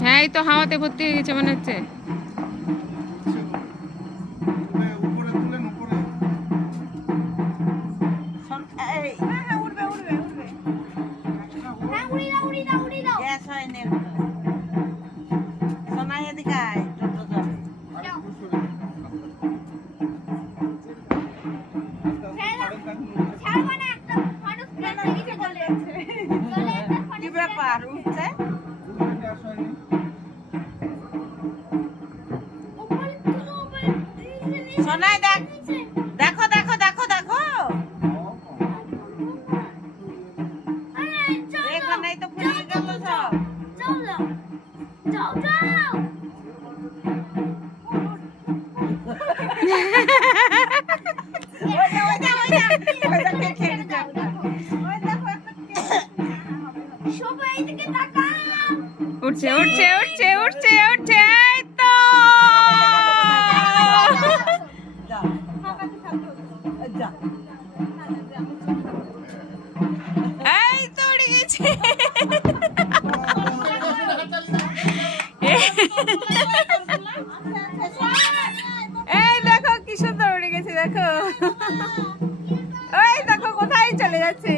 হ্যাঁ এই তো হাওয়াতে ভর্তি হয়ে গেছে মনে হচ্ছে। কি ব্যাপার উঠছে? সোনাই দেখো দেখো দেখো দেখো এখানেই তো ফুরিয়ে গেল সব। উঠছে উঠছে উঠছে উঠছে উঠছে এই তো এই তো উড়ে গেছে। এই দেখো কি সুন্দর উড়ে গেছে দেখো। ওই দেখো কোথায় চলে যাচ্ছে।